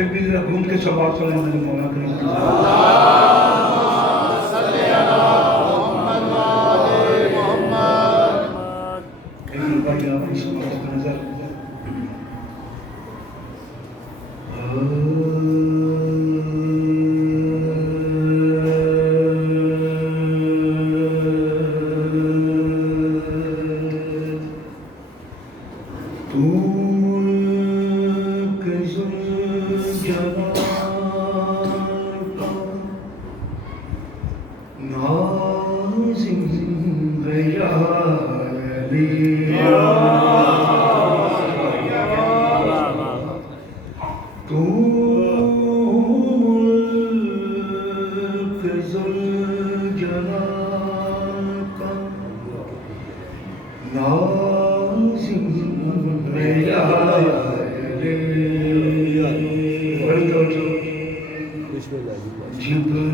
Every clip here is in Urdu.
پھر بھی ذرا گھوم کے صلوات پڑھیں میرے مولا کریم کی ذات۔ ایک بھائی آپ کی صلوات پر نظر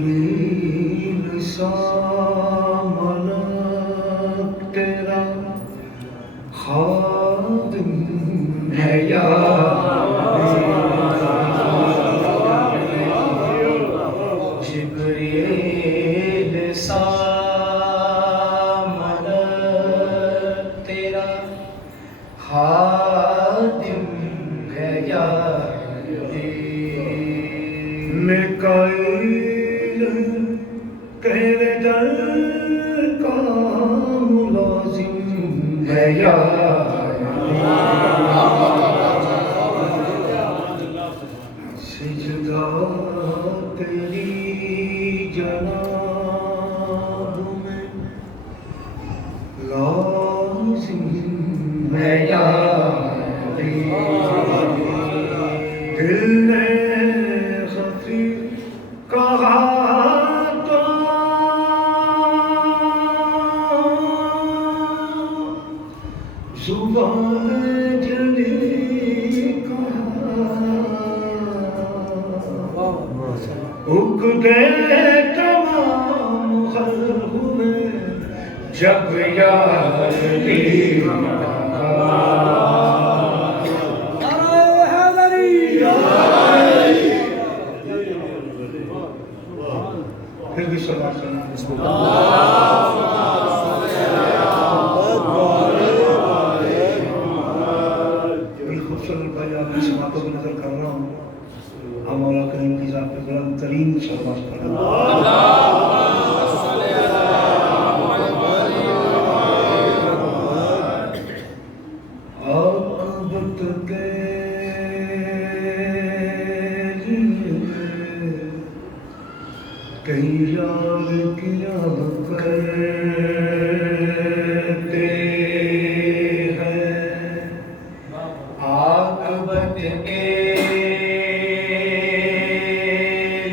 جبریل سا ملک تیرا خادم ہے یا جبریل سا ملک تیرا خادم ہے یا میکائیل تیرے در کا ملازم ہے یا سجدہ تیری جناب میں لازم ہے یا دل نے کہا تو زبان جلی کہا عقدے تمام حل ہوئے جب یا علی پھر بھی صلوات کرنا بسم بڑی خوبصورت بھائی آپ کی سماعتوں کو نظر کر رہا ہوں ہم مولا کریم کی ذات پہ بلند ترین صلوات کرنا عاقبت کے تیار کیا کرتے ہیں عاقبت کے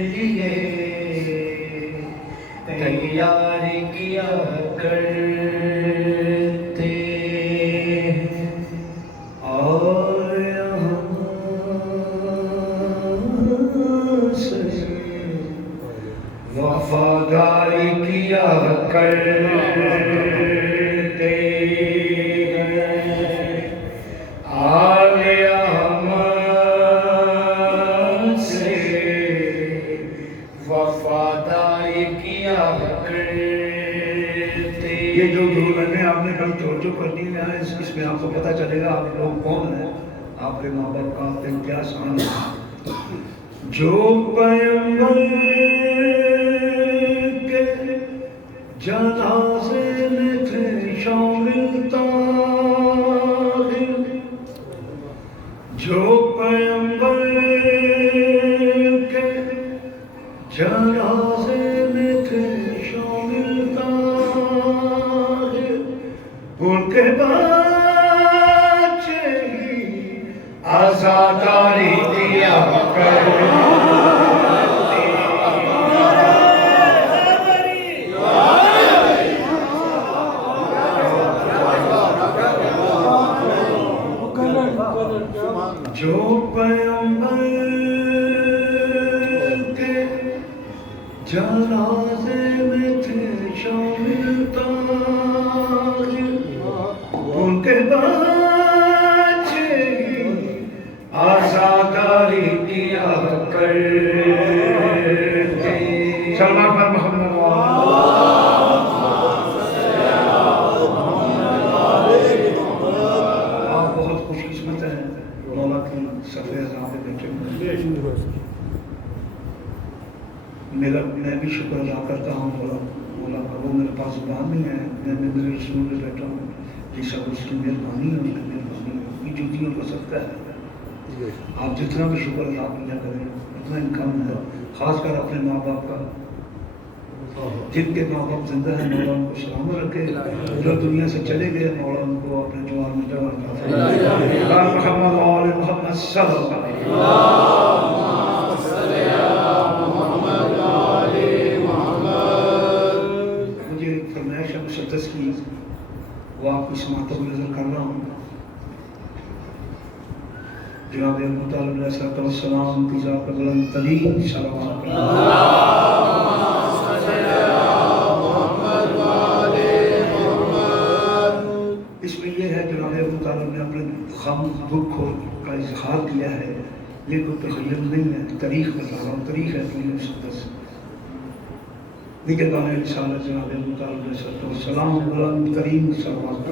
لیے تیار کیا کرتے ہیں اور یہاں سے وفاداری کیا کرتے ہیں آل احمد سے وفاداری کیا کرتے یہ جو دھول ہے آپ نے کل توجہ کرنی ہے اس میں آپ کو پتہ چلے گا آپ لوگ کون ہیں آپ کے ماں باپ کا آپ کیا شان ہے جو پیغمبر جنازے میں تھے شامل طاہر جو پیغمبر کے جنازے میں تھے شامل طاہر ان کے بچے ہی آزاداری دیا کرتے جو پیغمبر کے جنازے میں تھے شامل طاہر ان کے بچے آزاداری شادی کیا کرتے سلمان پر محمد آپ بہت خوش قسمت ہیں مولا کی صفحے اعظم پہ بیٹھے ہوئے میں بھی شکر ادا کرتا ہوں مولا کا وہ میرے پاس زبان نہیں ہے میں میرے رسول میں بیٹھا ہوں یہ سب اس کی مہربانی ہے اس کی مہربانی ہے یہ جوتیوں کا صدقہ ہے آپ جتنا بھی شکر ادا کیا کریں اتنا ہی کم ہے خاص کر اپنے ماں باپ کا جن کے ماں باپ زندہ ہیں مولا ان کو سلامت رکھے جو دنیا سے چلے گئے مولا ان کو اپنے جوان میں جوان محمد وآل محمد صلی اللہ علیہ وسلم مجھے ایک فرمائش ہے مقدس کی وہ آپ کی سماعت کو نظر کر رہا ہوں جناب ابو طالب علیہ السلام کی ذات پر بلند ترین صلوات اس میں یہ ہے جناب ابو طالب نے اپنے غم دکھ کا اظہار کیا ہے یہ کوئی تخیل نہیں ہے تاریخ بتا رہا ہوں تاریخ ہے تمہیں مقدس دیگر بانے رسالت جناب ابو طالب علیہ السلام بلند ترین صلوات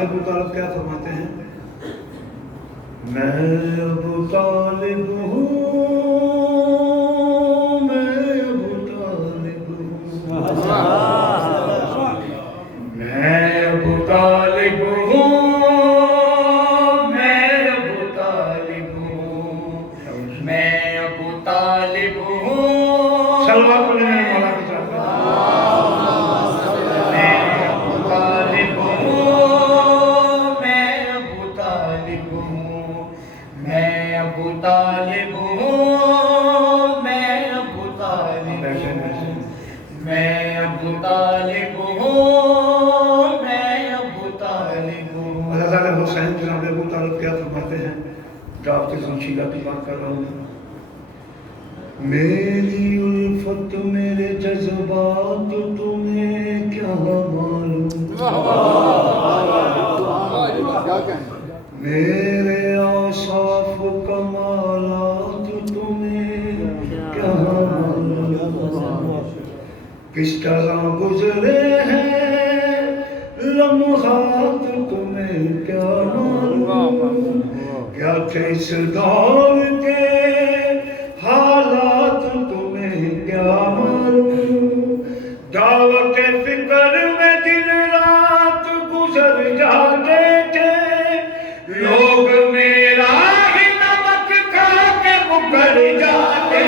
ابو طالب کیا فرماتے ہیں میں ابو طالب ہوں میں ابو طالب ہوں میں ابو طالب ہوں میں ابو طالب ہوں میں ابو طالب ہوں سلوات پڑھیں مولا کے ساتھ ابو طالب ہوں میں ابو طالب میں ابو طالب ہوں میں ابو طالب ہوں حضرت حسین جناب ابو طالب کیا فرماتے ہیں جو آپ کے خمشیدہ کی بات کر رہا ہوں میری الفت میرے جذبات تمہیں کیا معلوم میرے اوصاف کمالات تمہیں کیا معلوم کس طرح گزرے ہیں لمحات تمہیں کیا معلوم کیا تھے اس دور کے حالات تمہیں کیا معلوم دعوت فکر میں دن رات گزر جاتے تھے لوگ میرا ہی نمک کھا کے مکر جاتے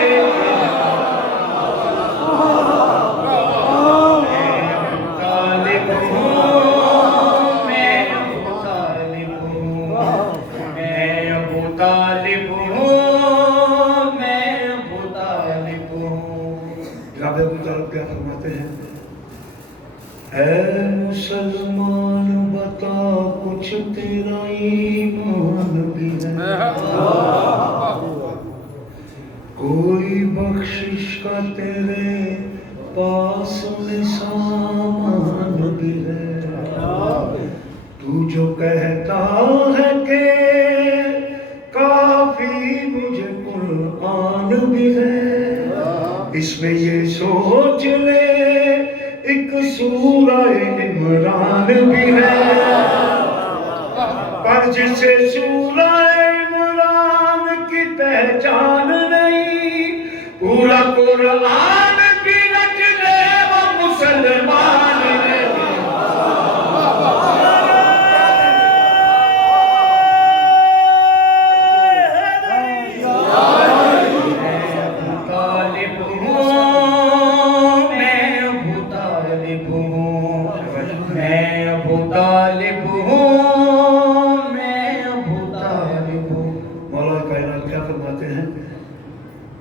طالب ہوں میں ابو طالب ہوں میں ابو طالب ہوں میں ابو طالب ہوں جناب ابو طالب کیا فرماتے ہیں اے مسلمان بتا کچھ تیرا ایمان بھی ہے کوئی بخشش کا تیرے پاس میں سامان بھی ہے تو جو کہتا ہے کہ کافی مجھے قرآن بھی ہے اس میں یہ سوچ لے ایک سورہ عمران بھی ہے پر جسے سورہ عمران کی پہچان نہیں پورا قرآن بھی رٹ لے وہ مسلمان نہیں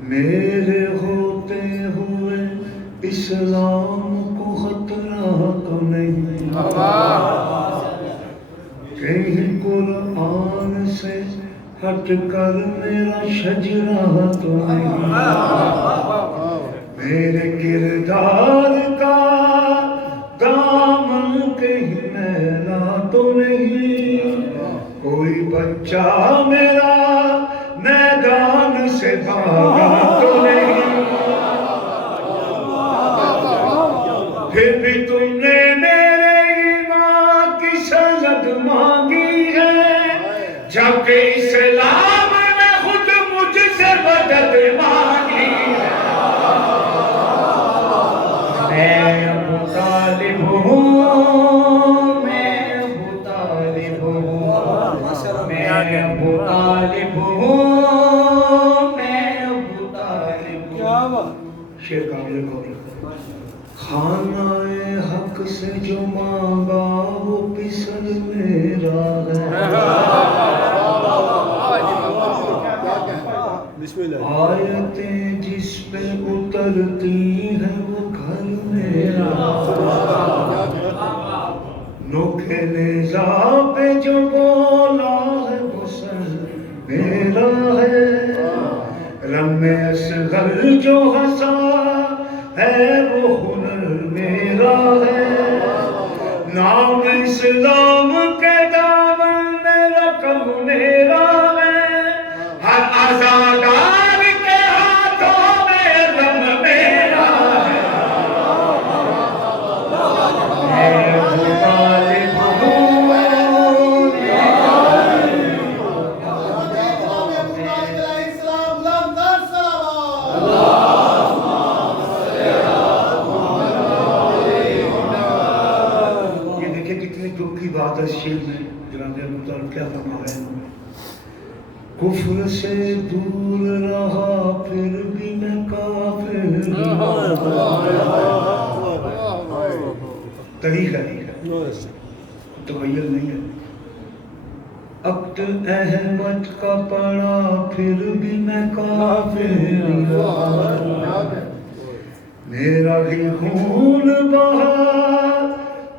میرے ہوتے ہوئے اسلام کو خطرہ تو نہیں کہیں قرآن سے ہٹ کر میرا شجرہ تو نہیں میرے کردار کا دامن کہیں میلا بچہ میرا میدان سے بھاگا تو نہیں، پھر بھی تم نے میرے ایمان کی سند مانگی ہے، جبکہ اسلام نے خود مجھ سے مدد مانگی ہے۔ میں ابو طالب ہوں، میں ابو طالب ہوں، میں ابو طالب ہوں، میں ابو طالب ہوں۔ شیر قابل غور ہے۔ خانہ حق سے جو مانگا وہ پسر میرا ہے، آیتیں جس پہ اترتی ہیں وہ گھر میرا ہے، نوکھے نیزہ پہ جو بولا ہے وہ سر میرا ہے، رم اصغر جو ہنسا ہے وہ ہنر میرا ہے، نام اسلام کے دامن میں رقم میرا ہے، ہر آزادار کے ہاتھوں میں رم میرا ہے۔ میں ابو طالب ہوں، بات ہے۔ شیر میں جناب ابو طالب کیا فرما رہے ہیں؟ کفر سے دور رہا پھر بھی میں کافر طریقہ تغیر نہیں ہے۔ عقد احمد کا پڑا پھر بھی میں کافر، میرا ہی خون بہا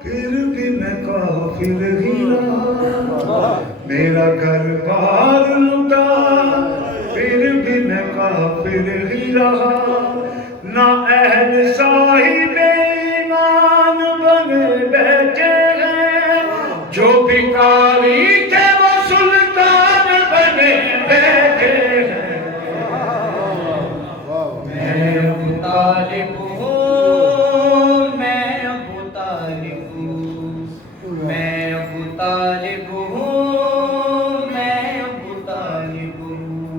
پھر بھی میں کافر ہی رہا، میرا گھر بار لٹا پھر بھی میں کافر ہی رہا، نہ اہل صاحب ایمان بنے بیٹھے ہیں، جو بھکاری تھے وہ سلطان بنے بیٹھے ہیں۔ میں ابو طالب ہوں، میں ابو طالب ہوں، میں ابو طالب ہوں، میں ابو طالب ہوں۔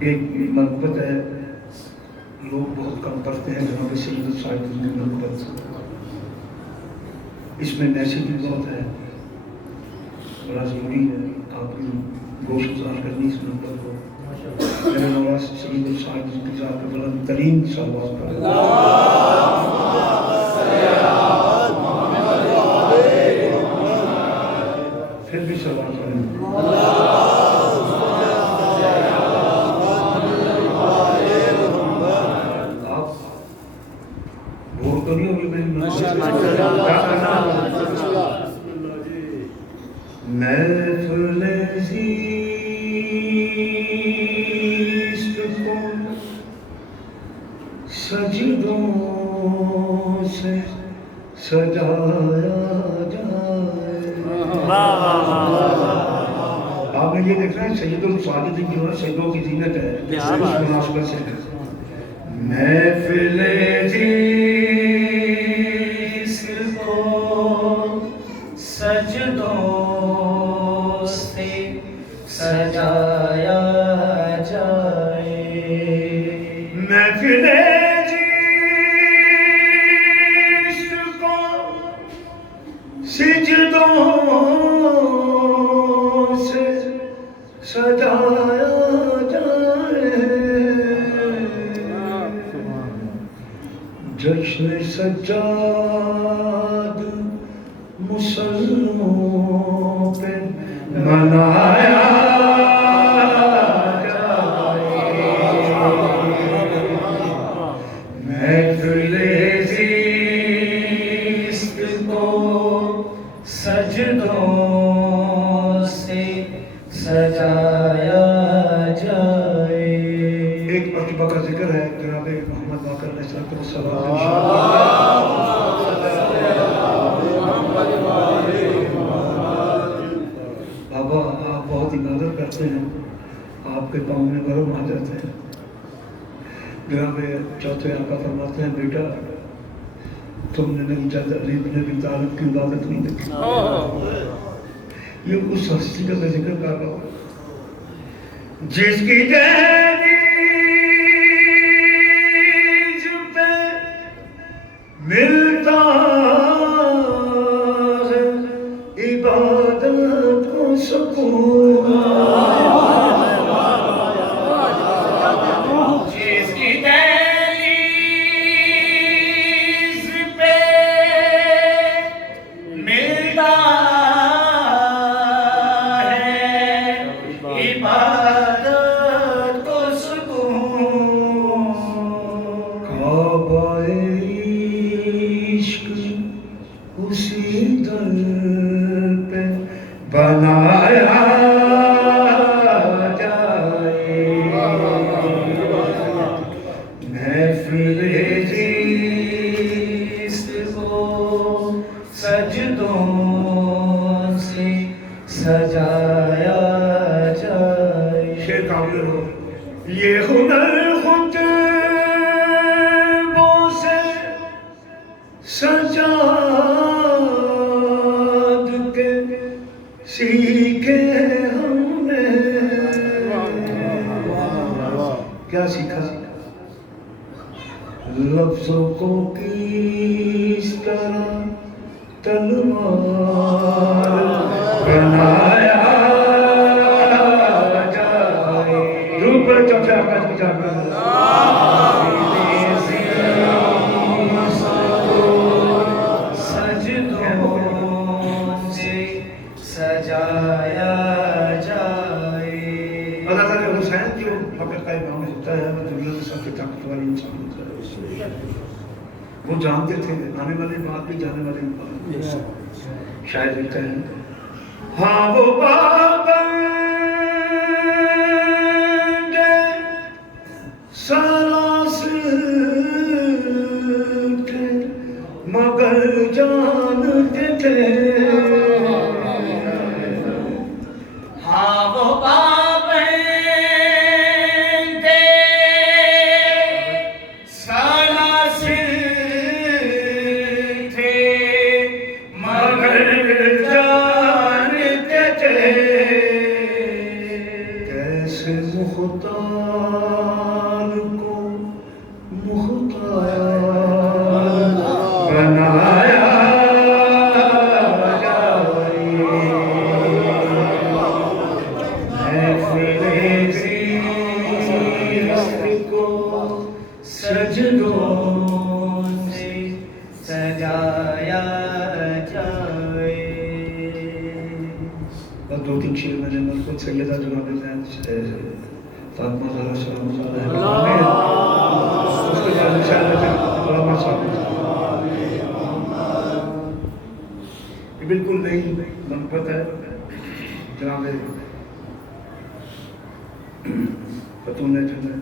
ایک منقبت ہے، لوگ بہت کم پڑھتے ہیں، جناب سید صاحب کی منقبت، اس میں میسیج بھی بہت ہے، بڑا ضروری ہے آپ کی گوش گزار کرنی اس منقبت کو۔ میرے مولا سید صاحب کی ذات پہ بلند ترین صلوات پڑھیں۔ پھر بھی صلوات پڑھیں۔ آپ بور تو نہیں ہوگی میری محفل زیست کو سجدوں سے سجایا جائے۔ آپ نے یہ دیکھنا ہے سید الصالحین جو ہے سیدوں کی زینت ہے، اس مناسبت سے محفل زیست کو سجدوں سے سجایا جائے، محفل زیست کو سجدوں سے سجایا جائے، جشن سجاد مسلموں پہ منایا جائے، محفل زیست کو سجدوں سے سجایا جائے۔ ایک مرتبہ کا ذکر ہے جناب محمد باقر علیہ السلام۔ کرتے ہیں آپ کے پاؤں میں گرم آ جاتے ہیں. جناب چوتھے آقا فرماتے ہیں بیٹا تم نے نبی طالب کی عبادت نہیں دیکھی. یہ اس ہستی کا میں ذکر کر رہا ہوں جس کی دہلیز پہ ملتا ہے عبادت کو سکون. یہ ہنر خود سے سجاد کے سیکھے ہم نے. کیا سیکھا؟ لفظوں کو کس طرح تلوار بنایا سجایا جائے. اللہ تعالیٰ حسین جو فقط کا امام ہوتا ہے وہ دنیا میں سب سے طاقت والی انسان ہوتا ہے. وہ جانتے تھے آنے والے بات بھی جانے والے بات. شاید لکھتے ہیں ہاں وہ پابند مگر جانتے تھے. ہاں وہ پابند سلاسل تھے مگر جانتے تھے. کیسے مختار کو مختار بنایا جائے. محفل عشق کو سجدوں سے سجایا جائے. اور دو تین شعر میں نے مرکز سیدہ جناب فاطمہ زہرا سلام اللہ علیہ اس کے بعد انشاءاللہ علماء صاحب بالکل نہیں منفت ہے. جناب فتون جناب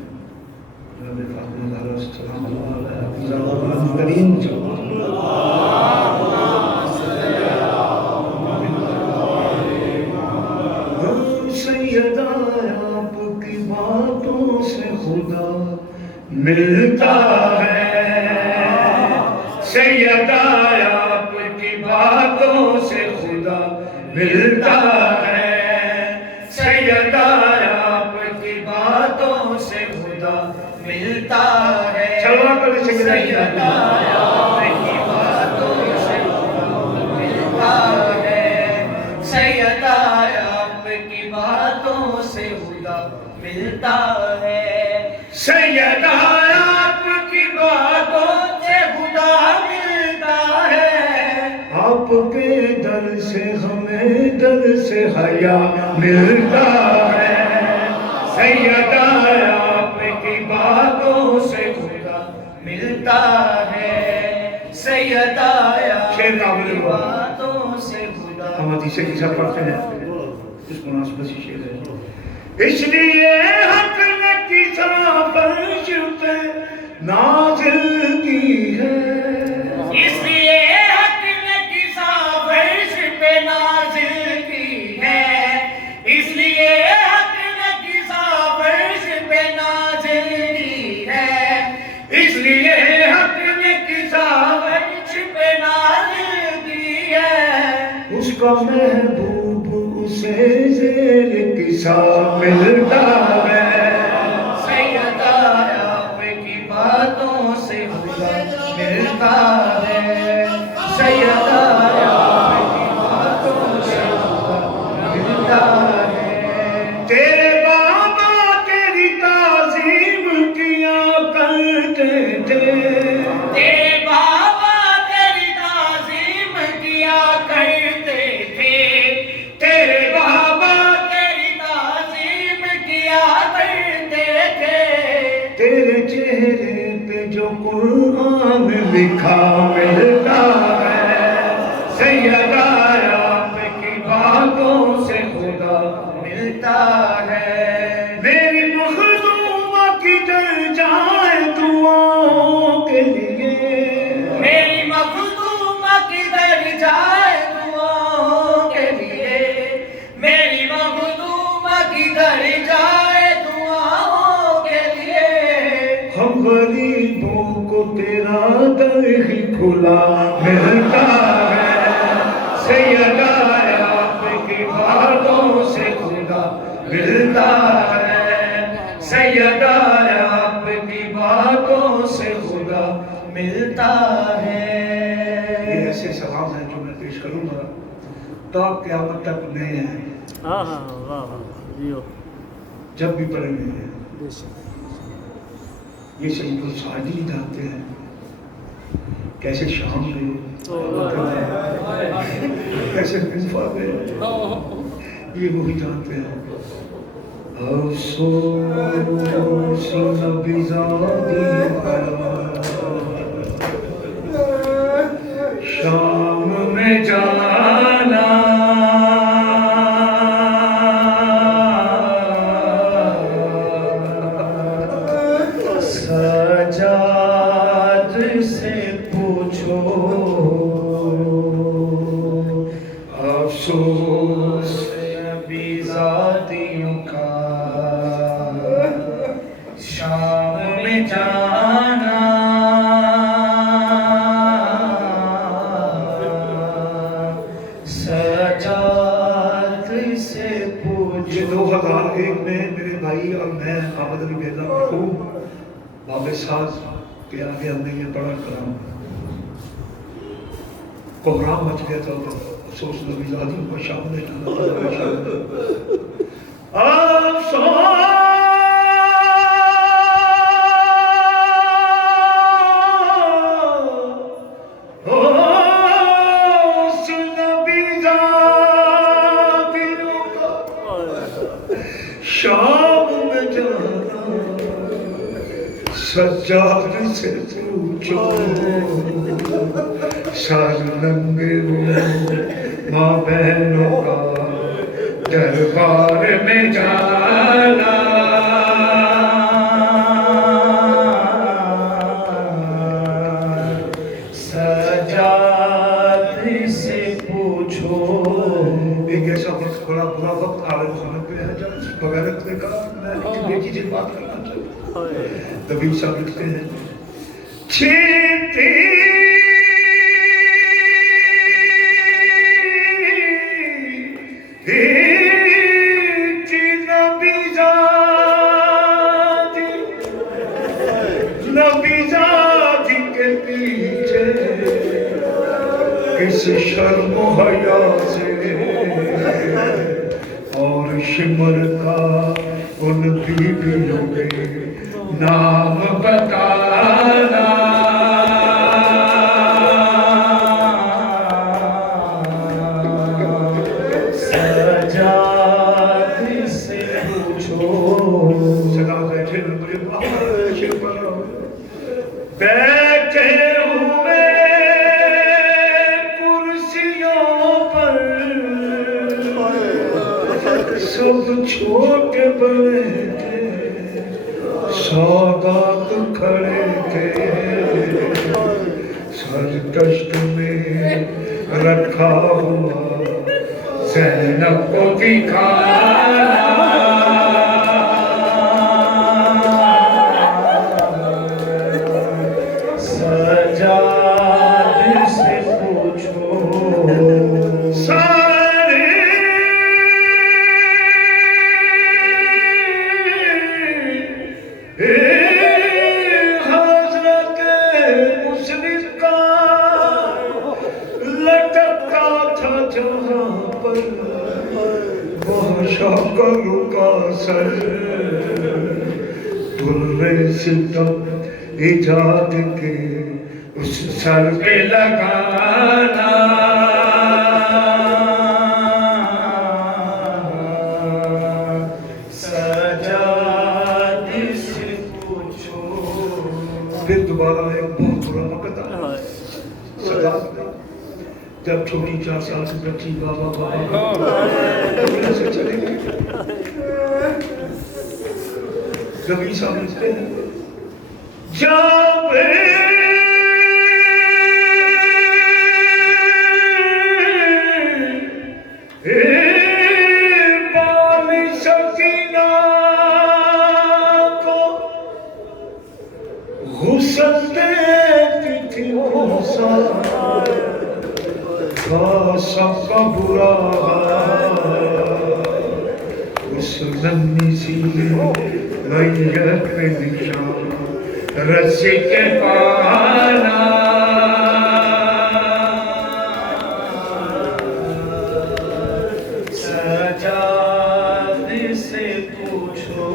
فاطمہ زہرا سلام اللہ علیہ کریم سیدہ آپ کی باتوں سے خدا ملتا ہے. سیدہ آپ کی باتوں سے خدا ملتا ہے. سیدہ آپ کی باتوں سے خدا ملتا ہے. سیدہ آپ کی باتوں سے خدا ملتا ہے. سیدہ آپ کی باتوں سے خدا ملتا ہے. سیدہ آپ کی باتوں سے خدا ملتا ہے. آپ کے در سے ہمیں در سے حیا ملتا ہے. سیدہ آپ کی باتوں سے خدا ملتا ہے. سیدہ آپ کی باتوں سے خدا. ہم حدیث کی سب پڑھتے ہیں اس مناسبت سے شعر ہے. اس لیے حق نے کسا فرش پہ نازل کی ہے. اس لیے حق نے کسا فرش پہ نازل کی ہے. اس لیے کا محبوب اسے زیر کسا ملتا ہے سیدہ آپ کی باتوں سے خدا ملتا ہے سیدہ آپ کی باتوں سے خدا ملتا ہے تیرے بابا تیری تعظیم کیا کرتے تھے تیرے بابا تیری تعظیم کیا کرتے تھے تیرے بابا تیری تعظیم کیا کرتے تھے تیرے چہرے پہ جو قرآن لکھا ملتا ہے سیدہ آپ کی باتوں سے خدا ملتا ہے میری مخدومہ کی در جائے دعاؤں کے لیے میری مخدومہ کی در جائے دعاؤں کے لیے میری مخدومہ کی در جائے دعاؤں کے لیے ہم غریبوں کو تیرا در ہی کھلا ملتا ہے سیدہ آپ کی باتوں سے خدا ملتا ہے سیدہ آپ کی باتوں سے خدا ملتا ہے یہ ایسے سوال ہیں جو میں پیش کروں گا تو قیامت تک نئے ہیں ہاں ہاں واہ واہ جیو جب بھی پڑھیں گے بے شک یہ شہید السعدی جانتے ہیں کیسے شام گئے کیسے کوفہ گئے یہ وہی جانتے ہیں افسوس نبی زادی شام میں جانا سجاد سے پوچھو افسوس نبی زادیوں کا شام میں جانا سجاد سے پوچھو 2001 میں میرے بھائی اور میں احمد علی بیضا مرحوم باب ساز کے آگے ہم نے یہ پڑھا کرام کوہرام مچ گیا تھا افسوس نبی زادیوں کو شام میں جانا افسوس نبی زادیوں کو شام میں جانا سجاد سے پوچھو ساز ننگے ہو ماں بہنوں کا دربار میں جانا سجاد سے پوچھو ایک ایسا وقت بڑا برا وقت عالم خانہ پہ ہے جب بغیرت نے کہا میں ایک بیٹی سے بات کرنا چاہتا ہوں طبیب صاحب لکھتے ہیں چھیتی نبی زادی کے پیچھے کس شرم و حیا سے اور شمر کا ان بیویوں میں نام بتانا سجاد سے پوچھو سدا بیٹھے بیٹھے ہوئے کرسیوں پر سب چھوٹے بڑے تھے سادات کھڑے تھے سر کشت میں رکھا ہوا زینب کو دکھانا سجاد سے پوچھو سارے جہاں پر وہاں شکل کا سر ترے ستم ایجاد کے اس سر پہ لگانا سجاد سے پوچھو. پھر دوبارہ ایک بہت برا وقت آیا صدا جب چھوٹی 4 سال کی بچی بابا بابا سے چلے گئی. کبھی سمجھتے ہیں جب بال سکینہ کو غسل دیتی تھی سب کا برا اس ننھی سی غیرت میں نشان رسی کے پانا سجاد سے پوچھو.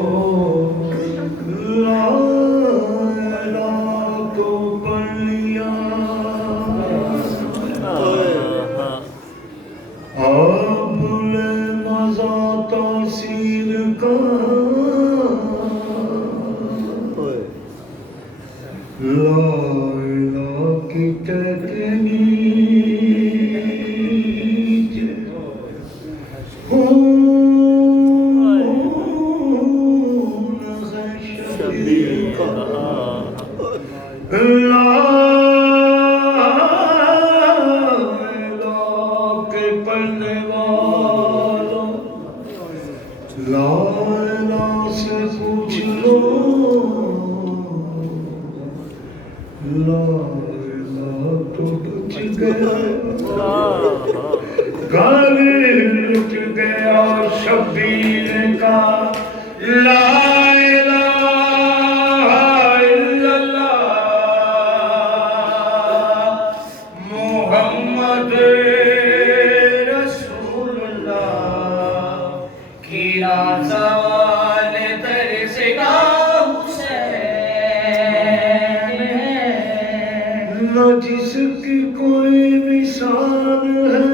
لا تو پڑھ لیا آبل مزا تاثیر کا لا الہ کی تکنیج لا الہ کے پڑھنے والوں لا الہ سے پوچھ لو لا الہ تو بچ گیا گالی لٹ گیا شبیر کا لا الہ الا اللہ محمد رسول اللہ کی رازوان درس گاہ حسین ہے. نہ جس کی کوئی مثال ہے